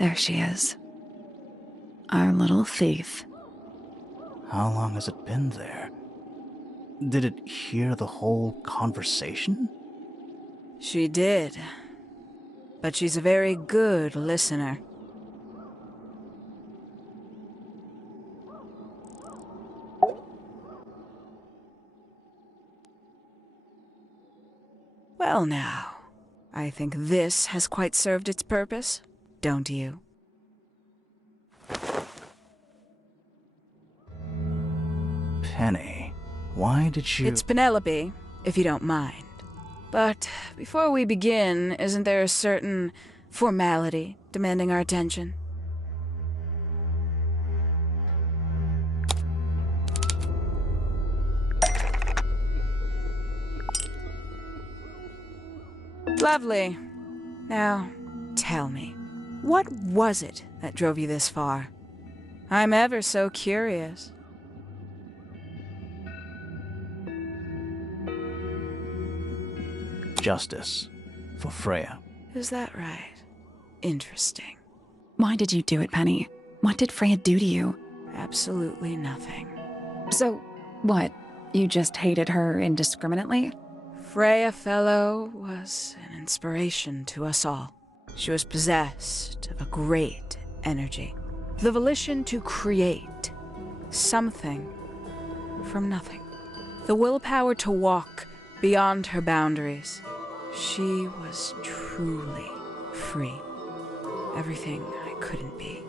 There she is. Our little thief. How long has it been there? Did it hear the whole conversation? She did. But she's a very good listener. Well now, I think this has quite served its purpose, don't you? Penny, why did you... It's Penelope, if you don't mind. But before we begin, isn't there a certain formality demanding our attention? Lovely. Now, tell me, what was it that drove you this far? I'm ever so curious. Justice for Freya. Is that right? Interesting. Why did you do it, Penny? What did Freya do to you? Absolutely nothing. So, what? You just hated her indiscriminately? Freya Fellow was an inspiration to us all. She was possessed of a great energy, the volition to create something from nothing, the willpower to walk beyond her boundaries. She was truly free. Everything I couldn't be.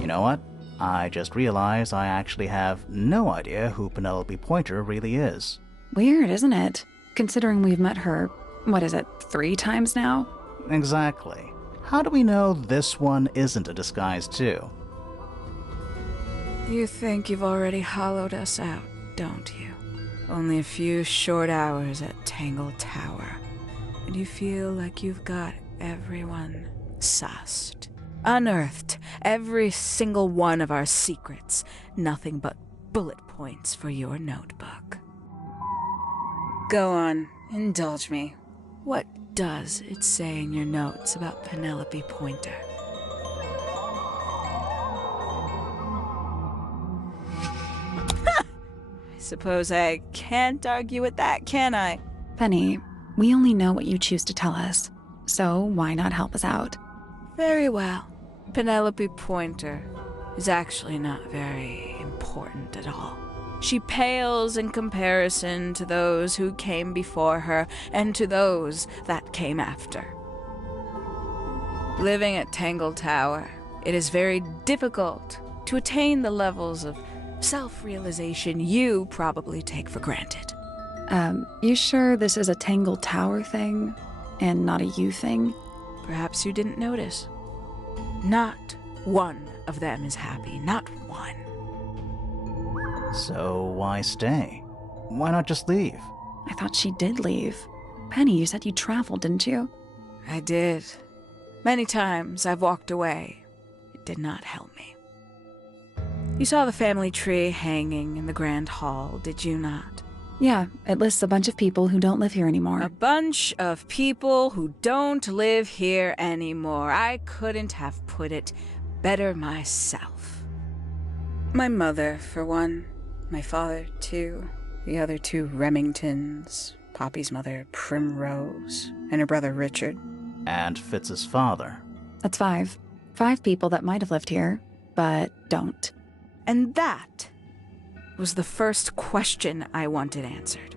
You know what? I just realized I actually have no idea who Penelope Pointer really is. Weird, isn't it? Considering we've met her, what is it, 3 times now? Exactly. How do we know this one isn't a disguise too? You think you've already hollowed us out, don't you? Only a few short hours at Tangle Tower, and you feel like you've got everyone sussed. Unearthed every single one of our secrets. Nothing but bullet points for your notebook. Go on, indulge me. What does it say in your notes about Penelope Pointer? I suppose I can't argue with that, can I? Penny, we only know what you choose to tell us, so why not help us out? Very well. Penelope Pointer is actually not very important at all. She pales in comparison to those who came before her and to those that came after. Living at Tangle Tower, it is very difficult to attain the levels of self-realization you probably take for granted. You sure this is a Tangle Tower thing and not a you thing? Perhaps you didn't notice. Not one of them is happy, not one. So why stay? Why not just leave? I thought she did leave. Penny, you said you traveled, didn't you? I did. Many times I've walked away. It did not help me. You saw the family tree hanging in the grand hall, did you not? Yeah, it lists a bunch of people who don't live here anymore. A bunch of people who don't live here anymore. I couldn't have put it better myself. My mother, for one. My father, too. The other 2 Remingtons. Poppy's mother, Primrose. And her brother, Richard. And Fitz's father. That's 5. 5 people that might have lived here, but don't. And that was the first question I wanted answered.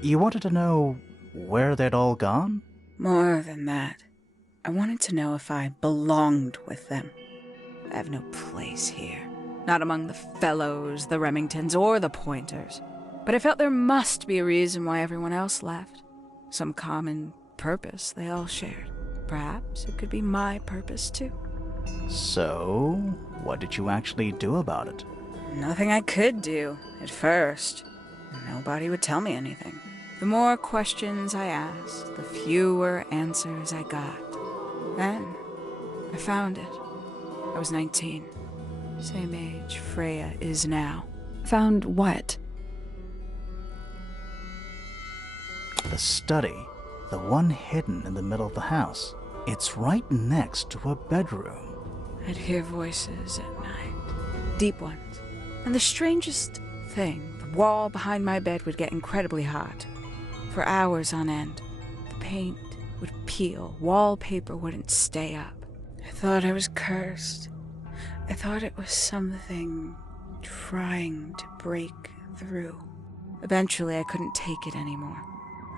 You wanted to know where they'd all gone? More than that, I wanted to know if I belonged with them. I have no place here. Not among the Fellows, the Remingtons, or the Pointers. But I felt there must be a reason why everyone else left. Some common purpose they all shared. Perhaps it could be my purpose, too. So, what did you actually do about it? Nothing I could do, at first. Nobody would tell me anything. The more questions I asked, the fewer answers I got. Then, I found it. I was 19. Same age Freya is now. Found what? The study. The one hidden in the middle of the house. It's right next to a bedroom. I'd hear voices at night, deep ones. And the strangest thing, the wall behind my bed would get incredibly hot. For hours on end, the paint would peel, wallpaper wouldn't stay up. I thought I was cursed. I thought it was something trying to break through. Eventually, I couldn't take it anymore.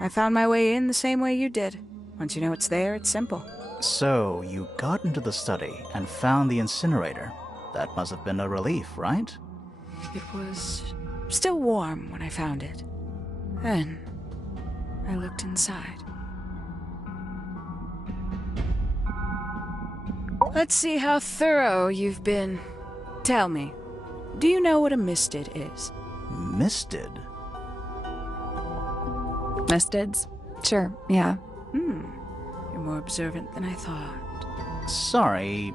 I found my way in the same way you did. Once you know it's there, it's simple. So, you got into the study and found the incinerator. That must have been a relief, right? It was still warm when I found it. Then, I looked inside. Let's see how thorough you've been. Tell me, do you know what a misted is? Misted? Mistids? Sure, yeah. You're more observant than I thought. Sorry,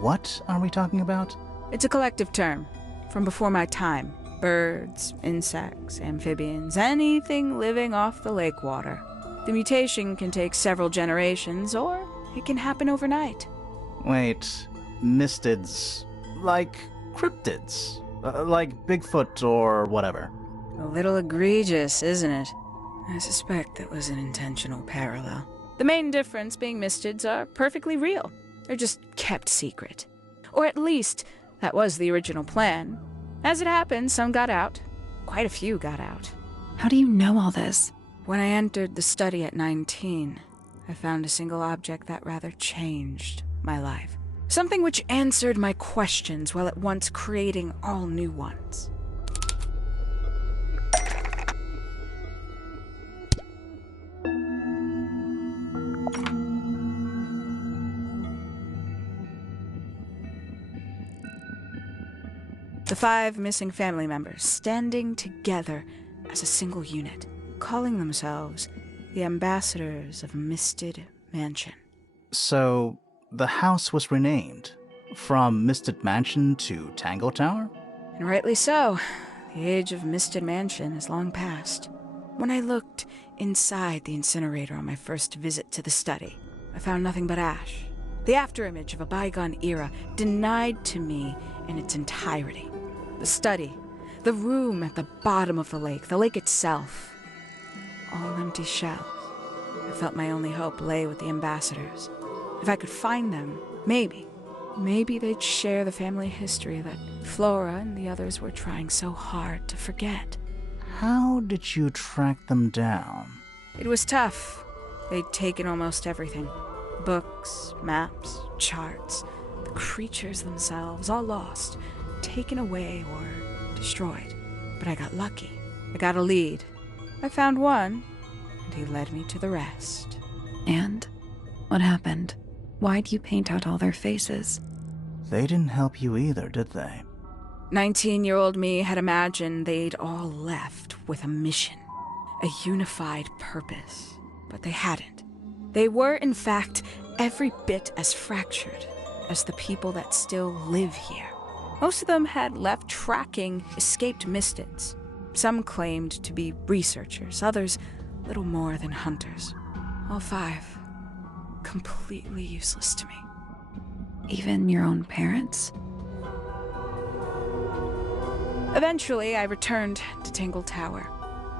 what are we talking about? It's a collective term, from before my time. Birds, insects, amphibians, anything living off the lake water. The mutation can take several generations, or it can happen overnight. Wait, mistids, like cryptids, like Bigfoot or whatever. A little egregious, isn't it? I suspect that was an intentional parallel. The main difference being mistids are perfectly real. They're just kept secret. Or at least, that was the original plan. As it happened, some got out. Quite a few got out. How do you know all this? When I entered the study at 19, I found a single object that rather changed my life. Something which answered my questions while at once creating all new ones. The 5 missing family members standing together as a single unit, calling themselves the ambassadors of Misted Mansion. So, the house was renamed from Misted Mansion to Tangle Tower? And rightly so. The age of Misted Mansion is long past. When I looked inside the incinerator on my first visit to the study, I found nothing but ash. The afterimage of a bygone era denied to me in its entirety. The study, the room at the bottom of the lake itself, all empty shells. I felt my only hope lay with the ambassadors. If I could find them, maybe they'd share the family history that Flora and the others were trying so hard to forget. How did you track them down? It was tough. They'd taken almost everything. Books, maps, charts, the creatures themselves, all lost, taken away or destroyed. But I got lucky. I got a lead. I found one, and he led me to the rest. And? What happened? Why'd you paint out all their faces? They didn't help you either, did they? 19-year-old me had imagined they'd all left with a mission, a unified purpose. But they hadn't. They were, in fact, every bit as fractured as the people that still live here. Most of them had left tracking escaped mistids. Some claimed to be researchers, others little more than hunters. All 5 completely useless to me. Even your own parents? Eventually, I returned to Tangle Tower.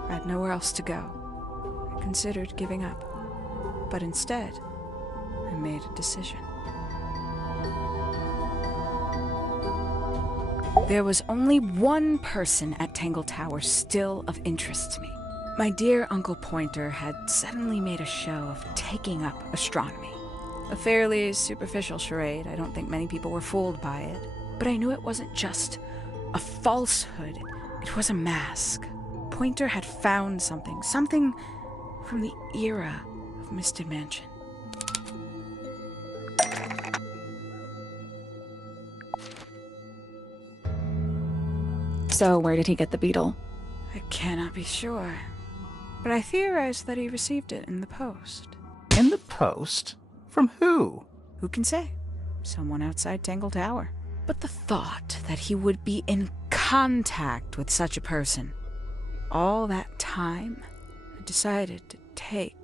I had nowhere else to go. I considered giving up, but instead, I made a decision. There was only one person at Tangle Tower still of interest to me. My dear Uncle Pointer had suddenly made a show of taking up astronomy. A fairly superficial charade. I don't think many people were fooled by it. But I knew it wasn't just a falsehood. It was a mask. Pointer had found something from the era of Misted Mansion. So where did he get the beetle? I cannot be sure, but I theorize that he received it in the post. In the post? From who? Who can say? Someone outside Tangle Tower. But the thought that he would be in contact with such a person, all that time, I decided to take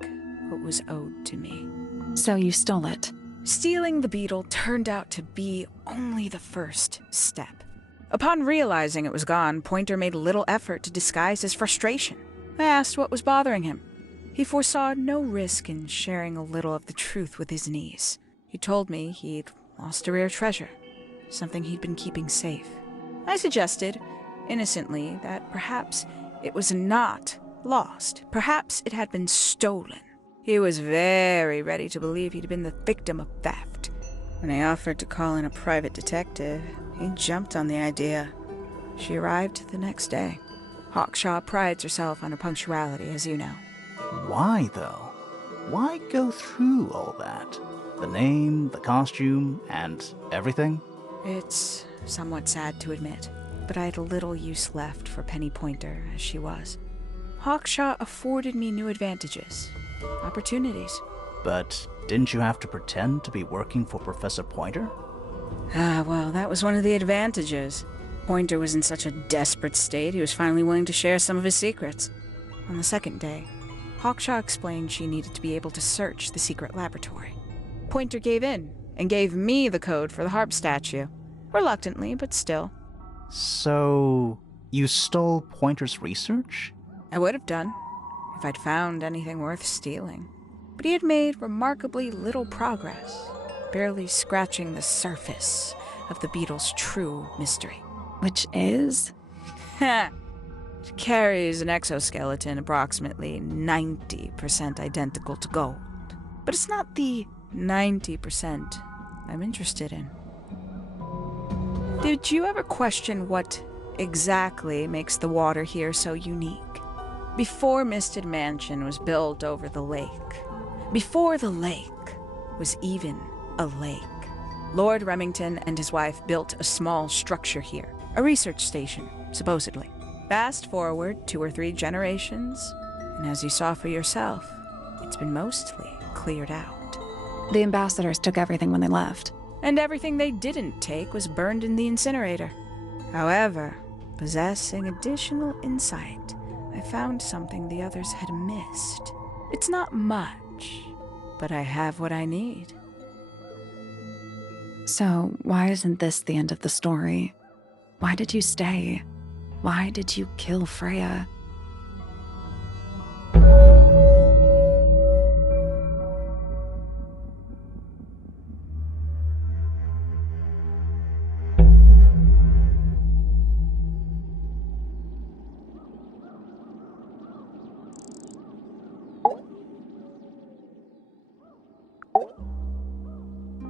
what was owed to me. So you stole it. Stealing the beetle turned out to be only the first step. Upon realizing it was gone, Pointer made little effort to disguise his frustration. I asked what was bothering him. He foresaw no risk in sharing a little of the truth with his niece. He told me he'd lost a rare treasure, something he'd been keeping safe. I suggested, innocently, that perhaps it was not lost. Perhaps it had been stolen. He was very ready to believe he'd been the victim of theft. When I offered to call in a private detective, he jumped on the idea. She arrived the next day. Hawkshaw prides herself on her punctuality, as you know. Why, though? Why go through all that? The name, the costume, and everything? It's somewhat sad to admit, but I had little use left for Penny Pointer as she was. Hawkshaw afforded me new advantages, opportunities. But didn't you have to pretend to be working for Professor Pointer? Well, that was one of the advantages. Pointer was in such a desperate state, he was finally willing to share some of his secrets. On the second day, Hawkshaw explained she needed to be able to search the secret laboratory. Pointer gave in and gave me the code for the harp statue. Reluctantly, but still. So, you stole Pointer's research? I would have done, if I'd found anything worth stealing. But he had made remarkably little progress, barely scratching the surface of the beetle's true mystery. Which is? It carries an exoskeleton approximately 90% identical to gold. But it's not the 90% I'm interested in. Did you ever question what exactly makes the water here so unique? Before Misted Mansion was built over the lake, before the lake was even a lake, Lord Remington and his wife built a small structure here, a research station, supposedly. Fast forward 2 or 3 generations, and as you saw for yourself, it's been mostly cleared out. The ambassadors took everything when they left. And everything they didn't take was burned in the incinerator. However, possessing additional insight, I found something the others had missed. It's not much, but I have what I need. So why isn't this the end of the story? Why did you stay? Why did you kill Freya?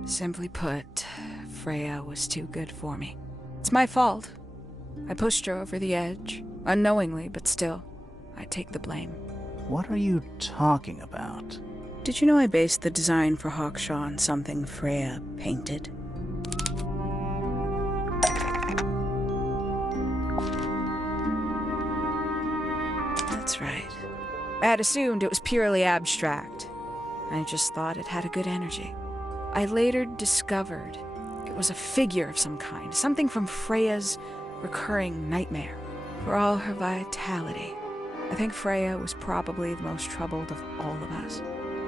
Simply put, Freya was too good for me. It's my fault. I pushed her over the edge, unknowingly, but still, I take the blame. What are you talking about? Did you know I based the design for Hawkshaw on something Freya painted? That's right. I had assumed it was purely abstract. I just thought it had a good energy. I later discovered it was a figure of some kind, something from Freya's recurring nightmare. For all her vitality, I think Freya was probably the most troubled of all of us.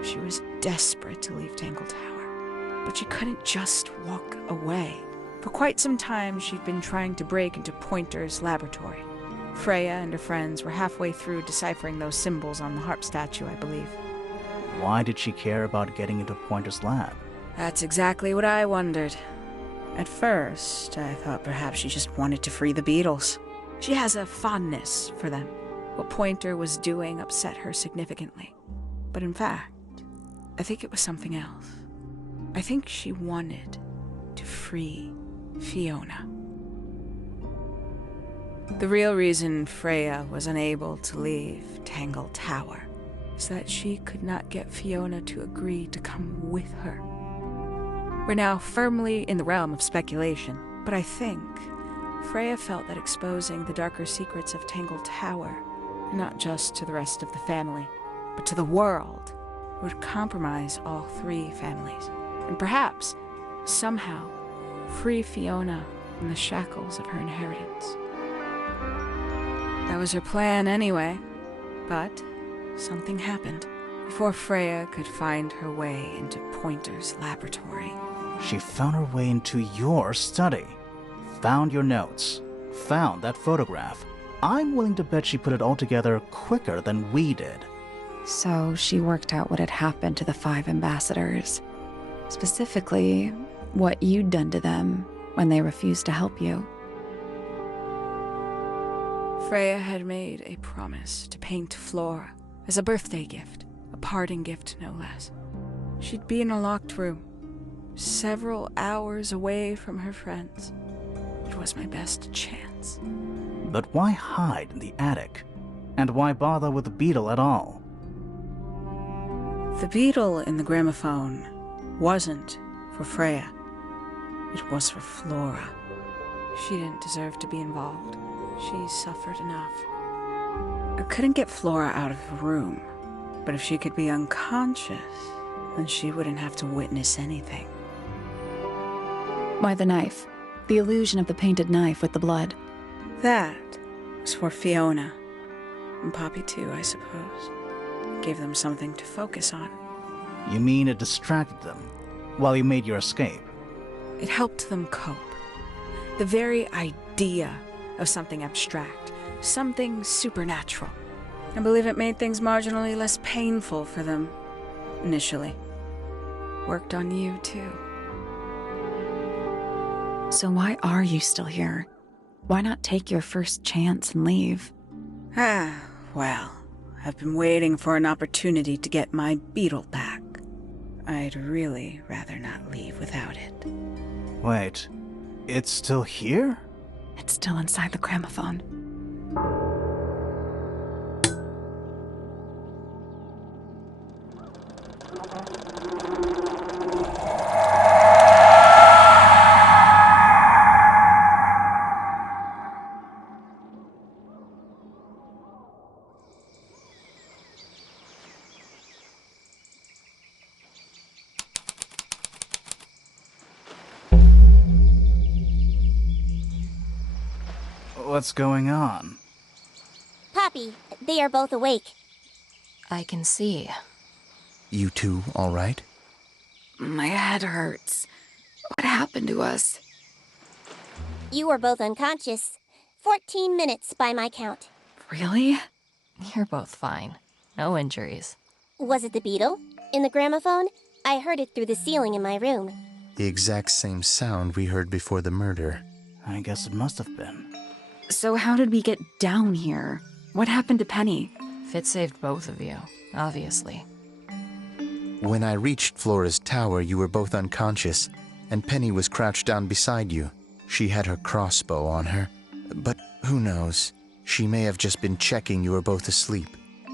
She was desperate to leave Tangle Tower, but she couldn't just walk away. For quite some time, she'd been trying to break into Pointer's laboratory. Freya and her friends were halfway through deciphering those symbols on the harp statue, I believe. Why did she care about getting into Pointer's lab? That's exactly what I wondered. At first, I thought perhaps she just wanted to free the beetles. She has a fondness for them. What Pointer was doing upset her significantly. But in fact, I think it was something else. I think she wanted to free Fiona. The real reason Freya was unable to leave Tangle Tower is that she could not get Fiona to agree to come with her. We're now firmly in the realm of speculation, but I think Freya felt that exposing the darker secrets of Tangle Tower, not just to the rest of the family, but to the world, would compromise all 3 families, and perhaps, somehow, free Fiona from the shackles of her inheritance. That was her plan anyway, but something happened. before Freya could find her way into Pointer's laboratory. She found her way into your study, found your notes, found that photograph. I'm willing to bet she put it all together quicker than we did. So she worked out what had happened to the 5 ambassadors. Specifically, what you'd done to them when they refused to help you. Freya had made a promise to paint Flora as a birthday gift, a parting gift no less. She'd be in a locked room, several hours away from her friends. It was my best chance. But why hide in the attic? And why bother with the beetle at all? The beetle in the gramophone wasn't for Freya. It was for Flora. She didn't deserve to be involved. She suffered enough. I couldn't get Flora out of the room, but if she could be unconscious, then she wouldn't have to witness anything. Why the knife? The illusion of the painted knife with the blood. That was for Fiona. And Poppy too, I suppose. Gave them something to focus on. You mean it distracted them while you made your escape? It helped them cope. The very idea of something abstract, something supernatural. I believe it made things marginally less painful for them, initially. Worked on you, too. So why are you still here? Why not take your first chance and leave? Well, I've been waiting for an opportunity to get my beetle back. I'd really rather not leave without it. Wait, it's still here? It's still inside the gramophone. What's going on? Poppy, they are both awake. I can see. You two all right? My head hurts. What happened to us? You were both unconscious. 14 minutes by my count. Really? You're both fine. No injuries. Was it the beetle? In the gramophone? I heard it through the ceiling in my room. The exact same sound we heard before the murder. I guess it must have been. So how did we get down here? What happened to Penny? Fit saved both of you, obviously. When I reached Flora's tower, you were both unconscious, and Penny was crouched down beside you. She had her crossbow on her, but who knows? She may have just been checking you were both asleep.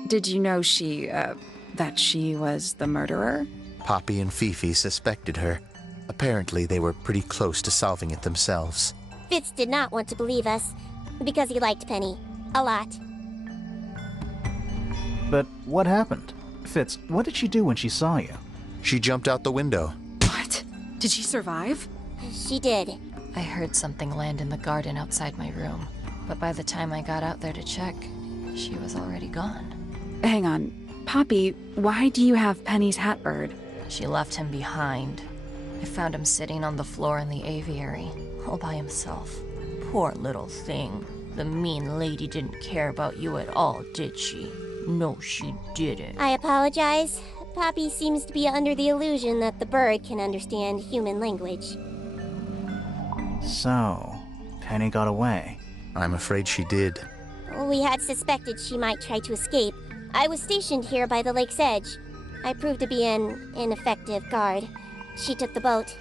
Did you know that she was the murderer? Poppy and Fifi suspected her. Apparently, they were pretty close to solving it themselves. Fitz did not want to believe us, because he liked Penny. A lot. But what happened? Fitz, what did she do when she saw you? She jumped out the window. What? Did she survive? She did. I heard something land in the garden outside my room, but by the time I got out there to check, she was already gone. Hang on. Poppy, why do you have Penny's hat bird? She left him behind. I found him sitting on the floor in the aviary, all by himself. Poor little thing. The mean lady didn't care about you at all, did she? No, she didn't. I apologize. Poppy seems to be under the illusion that the bird can understand human language. So, Penny got away. I'm afraid she did. We had suspected she might try to escape. I was stationed here by the lake's edge. I proved to be an ineffective guard. She took the boat.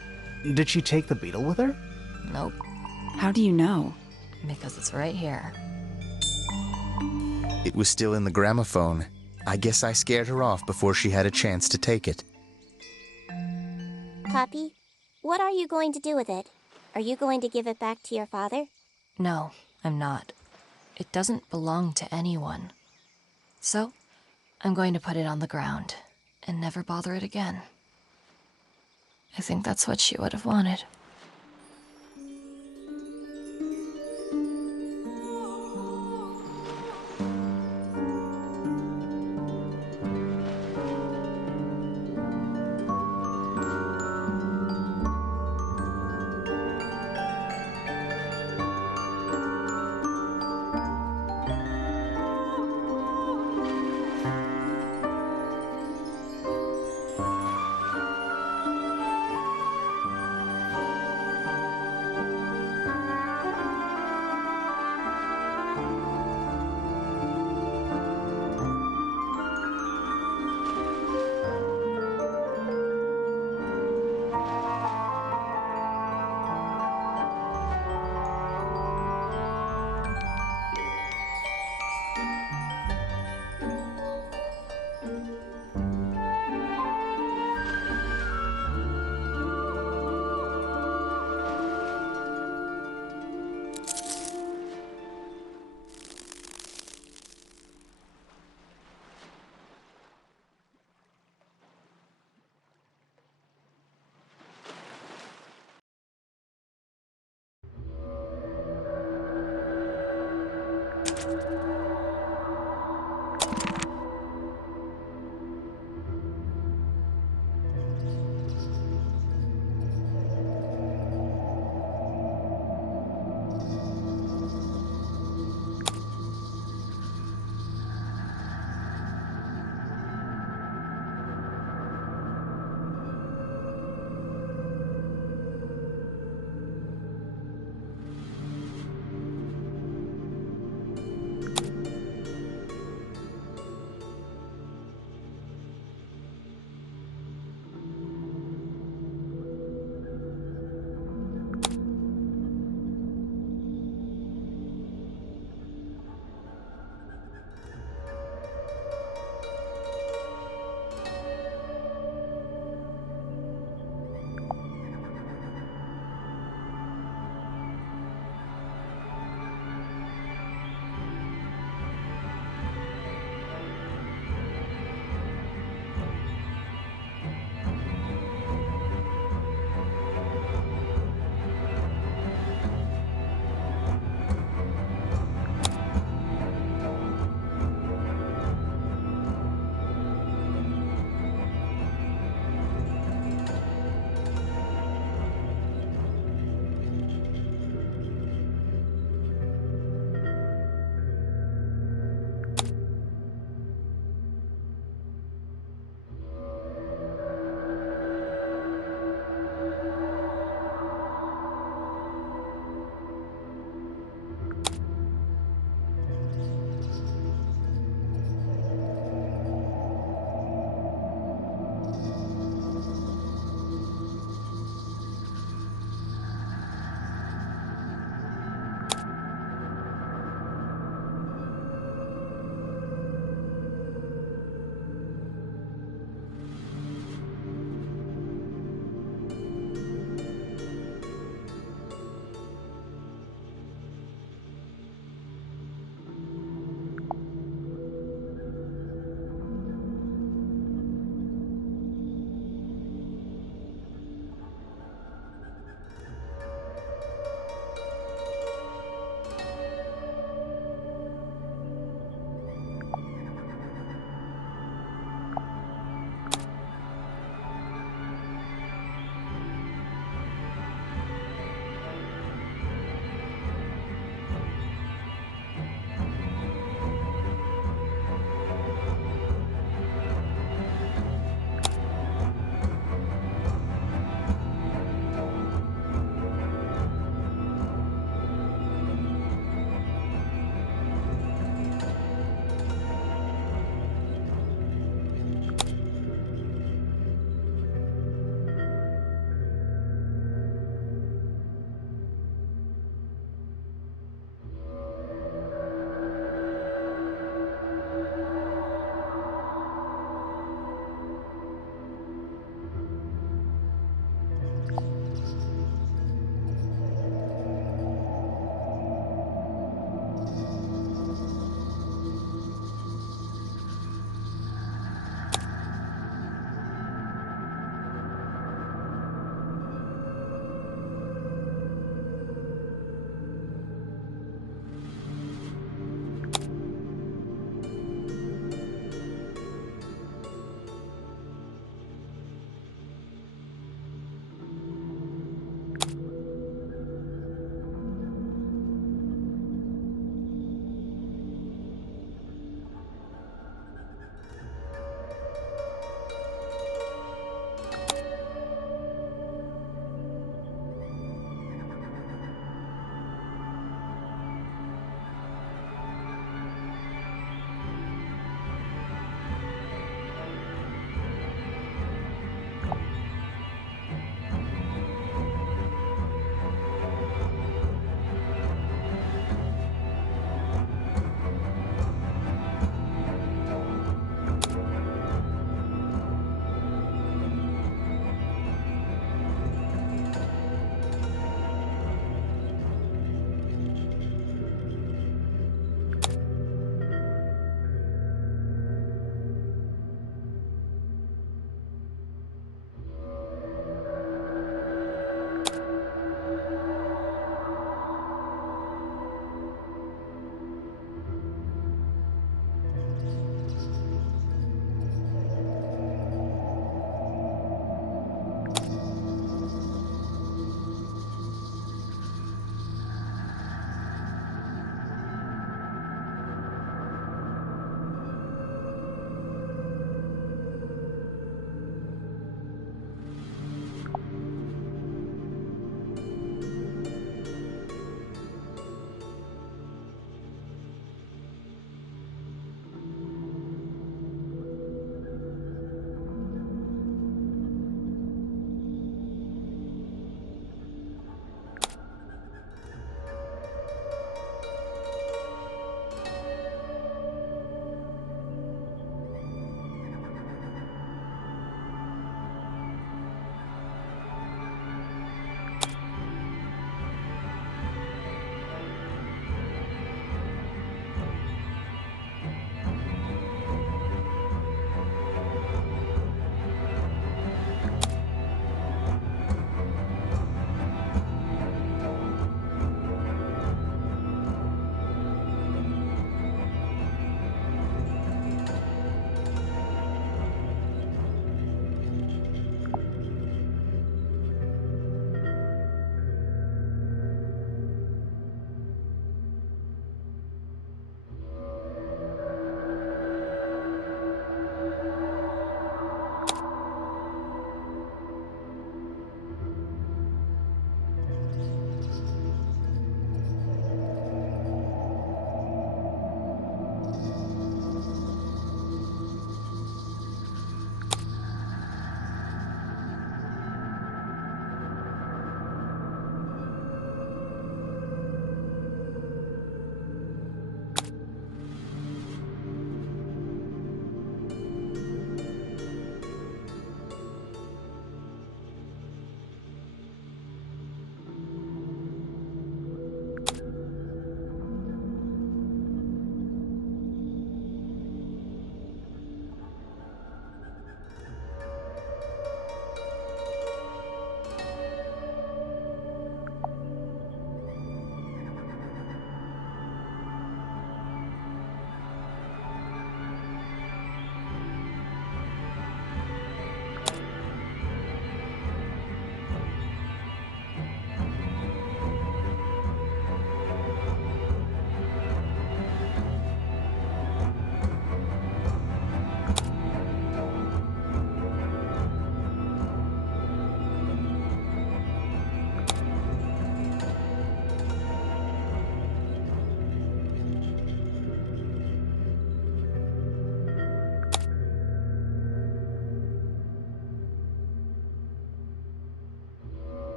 Did she take the beetle with her? Nope, How do you know? because it's right here. It was still in the gramophone. I guess I scared her off before she had a chance to take it. Poppy, what are you going to do with it? Are you going to give it back to your father? No, I'm not. It doesn't belong to anyone. So, I'm going to put it on the ground and never bother it again. I think that's what she would have wanted.